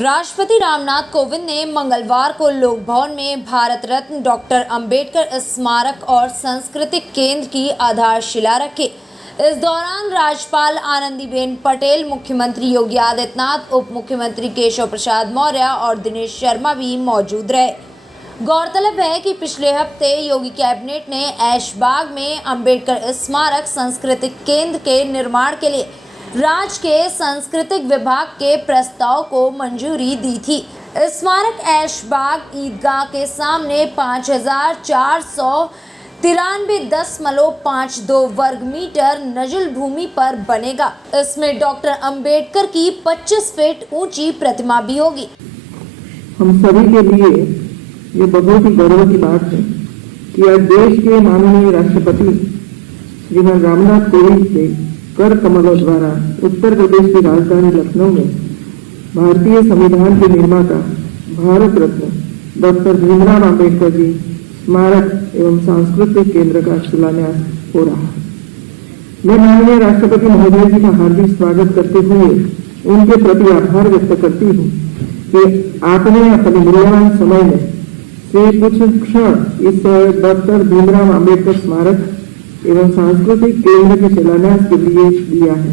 राष्ट्रपति रामनाथ कोविंद ने मंगलवार को लोक भवन में भारत रत्न डॉक्टर अंबेडकर स्मारक और सांस्कृतिक केंद्र की आधारशिला रखी। इस दौरान राज्यपाल आनंदीबेन पटेल, मुख्यमंत्री योगी आदित्यनाथ, उप मुख्यमंत्री केशव प्रसाद मौर्य और दिनेश शर्मा भी मौजूद रहे। गौरतलब है कि पिछले हफ्ते योगी कैबिनेट ने ऐशबाग में अंबेडकर स्मारक सांस्कृतिक केंद्र के निर्माण के लिए राज्य के सांस्कृतिक विभाग के प्रस्ताव को मंजूरी दी थी। स्मारक ऐशबाग ईदगाह के सामने 5493.52 वर्ग मीटर नजुल भूमि पर बनेगा। इसमें डॉक्टर अंबेडकर की 25 फीट ऊंची प्रतिमा भी होगी। हम सभी के लिए ये बहुत ही गौरव की बात है कि आज देश के माननीय राष्ट्रपति श्रीमान रामनाथ कोविंद के कर कमलों द्वारा उत्तर प्रदेश की राजधानी लखनऊ में भारतीय संविधान के निर्माता भारत रत्न डॉक्टर भीमराव अंबेडकर जी स्मारक एवं सांस्कृतिक केंद्र का शिलान्यास हो रहा है। मैं माननीय राष्ट्रपति महोदय जी का हार्दिक स्वागत करते हुए उनके प्रति आभार व्यक्त करती हूँ कि आपने अपने मूल्यवान समय में से कुछ क्षण इस डॉक्टर भीमराव अंबेडकर स्मारक एवं सांस्कृतिक केंद्र के शिलान्यास के लिए दिया है।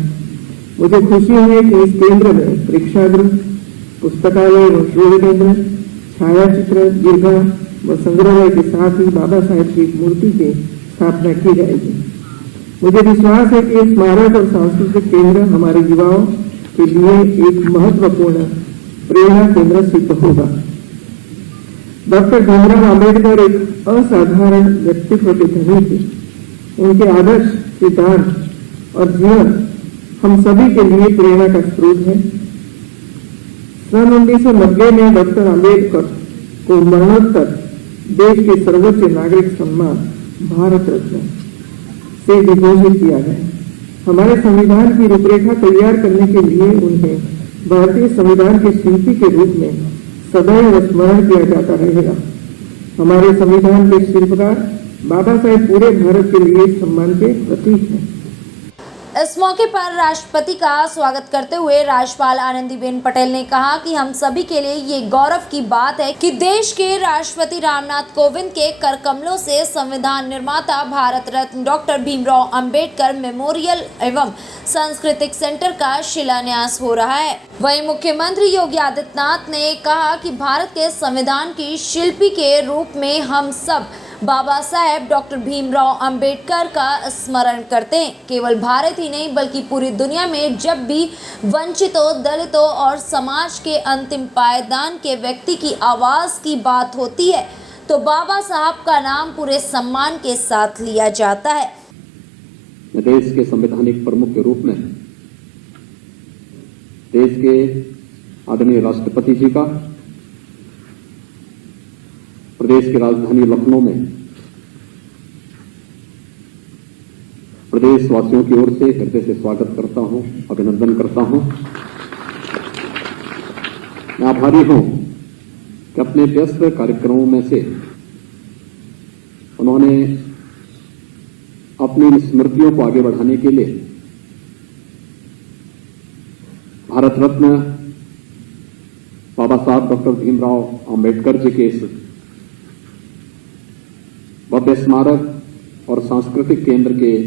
मुझे खुशी है कि इस केंद्र में प्रेक्षागृह, पुस्तकालय एवं शोध केंद्र, छायाचित्र दीर्घा व संग्रहालय के साथ ही बाबा साहेब की मूर्ति की स्थापना की जाएगी। मुझे विश्वास है कि स्मारक और सांस्कृतिक केंद्र हमारे युवाओं के लिए एक महत्वपूर्ण प्रेरणा केंद्र सिद्ध होगा। डॉक्टर भीमराव अंबेडकर एक असाधारण व्यक्तित्व के धनी थे। उनके आदर्श, सिद्धांत और जीवन हम सभी के लिए प्रेरणा का स्रोत है। सन 1990 में डॉक्टर अंबेडकर को मरणोत्तर देश के सर्वोच्च नागरिक सम्मान भारत रत्न से विभूषित किया गया। हमारे संविधान की रूपरेखा तैयार करने के लिए उन्हें भारतीय संविधान के शिल्पी के रूप में सदैव स्मरण किया जाता रहेगा। हमारे संविधान के शिल्पकार बाबा साहेब पूरे भारत के लिए सम्मान के प्रतीक हैं। इस मौके पर राष्ट्रपति का स्वागत करते हुए राज्यपाल आनंदीबेन पटेल ने कहा कि हम सभी के लिए ये गौरव की बात है कि देश के राष्ट्रपति रामनाथ कोविंद के कर कमलों से संविधान निर्माता भारत रत्न डॉक्टर भीमराव अंबेडकर मेमोरियल एवं सांस्कृतिक सेंटर का शिलान्यास हो रहा है। वहीं मुख्यमंत्री योगी आदित्यनाथ ने कहा कि भारत के संविधान की शिल्पी के रूप में हम सब बाबा साहेब डॉक्टर भीमराव अंबेडकर का स्मरण करते हैं। केवल भारत ही नहीं बल्कि पूरी दुनिया में जब भी वंचितों, दलितों और समाज के अंतिम पायदान के व्यक्ति की आवाज़ की बात होती है तो बाबा साहब का नाम पूरे सम्मान के साथ लिया जाता है। देश के संवैधानिक प्रमुख के रूप में देश के आदरणीय राष्ट्रपति जी का प्रदेश की राजधानी लखनऊ में प्रदेशवासियों की ओर से हृदय से स्वागत करता हूं, अभिनंदन करता हूं। मैं आभारी हूं कि अपने व्यस्त कार्यक्रमों में से उन्होंने अपनी स्मृतियों को आगे बढ़ाने के लिए भारत रत्न बाबा साहब डॉक्टर भीमराव अंबेडकर जी के इस भव्य स्मारक और सांस्कृतिक केंद्र के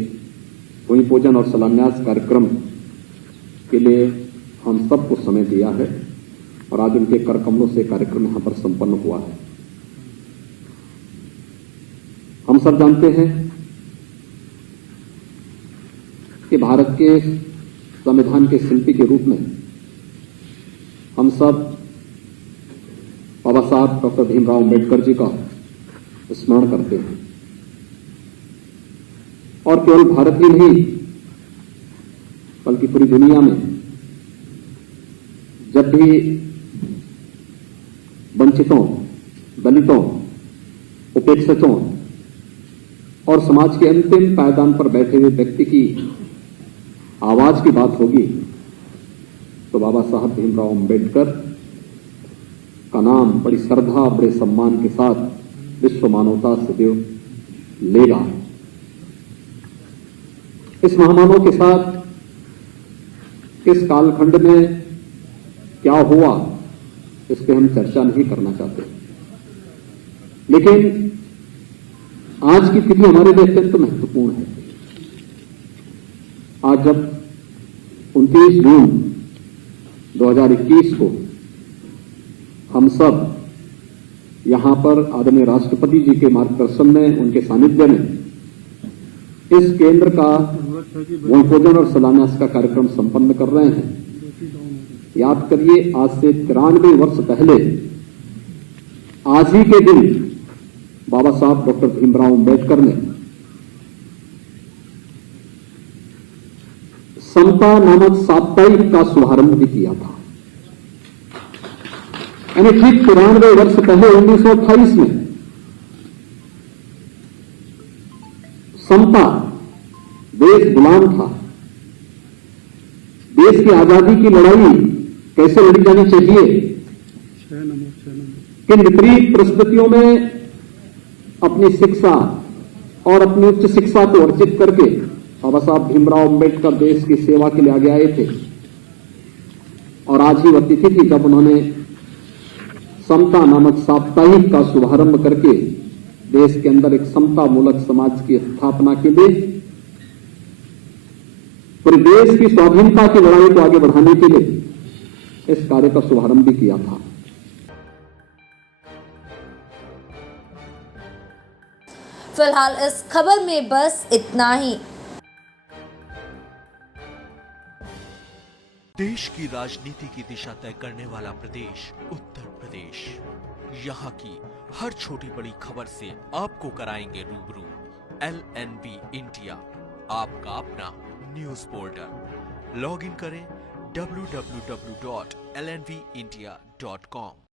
भूमि पूजन और शिलान्यास कार्यक्रम के लिए हम सबको समय दिया है और आज उनके कर कमलों से कार्यक्रम यहां पर संपन्न हुआ है। हम सब जानते हैं कि भारत के संविधान के शिल्पी के रूप में हम सब बाबा साहब डॉक्टर भीमराव अंबेडकर जी का स्मरण करते हैं और केवल भारत ही नहीं बल्कि पूरी दुनिया में जब भी वंचितों, दलितों, उपेक्षितों और समाज के अंतिम पायदान पर बैठे हुए व्यक्ति की आवाज की बात होगी तो बाबा साहब भीमराव अंबेडकर का नाम बड़ी श्रद्धा, बड़े सम्मान के साथ विश्व मानवता सदैव लेगा। इस महामानव के साथ इस कालखंड में क्या हुआ इस पर हम चर्चा नहीं करना चाहते। लेकिन आज की तिथि हमारे लिए अत्यंत महत्वपूर्ण है। आज जब 29 जून 2021 को हम सब यहां पर आदरणीय राष्ट्रपति जी के मार्गदर्शन में, उनके सानिध्य में इस केंद्र का वनभोजन और शिलान्यास का कार्यक्रम संपन्न कर रहे हैं, याद करिए आज से 93 वर्ष पहले आज ही के दिन बाबा साहब डॉक्टर भीमराव अम्बेडकर ने समता नामक साप्ताहिक का शुभारंभ भी किया था। यानी ठीक 93 वर्ष पहले 1928 में समता, देश गुलाम था, देश की आजादी की लड़ाई कैसे लड़ी जानी चाहिए, किन विपरीत परिस्थितियों में अपनी शिक्षा और अपनी उच्च शिक्षा को अर्जित करके बाबा साहब भीमराव अम्बेडकर देश की सेवा के लिए आगे आए थे। और आज ही वह तिथि थी जब उन्होंने समता नामक साप्ताहिक का शुभारंभ करके देश के अंदर एक समता मूलक समाज की स्थापना के लिए, पूरे देश की स्वाधीनता की लड़ाई को आगे बढ़ाने के लिए इस कार्य का शुभारंभ भी किया था। फिलहाल इस खबर में बस इतना ही। देश की राजनीति की दिशा तय करने वाला प्रदेश उत्तर प्रदेश। यहाँ की हर छोटी बड़ी खबर से आपको कराएंगे रूबरू। LNV इंडिया, आपका अपना न्यूज पोर्टल। लॉग इन करें www.lnvindia.com।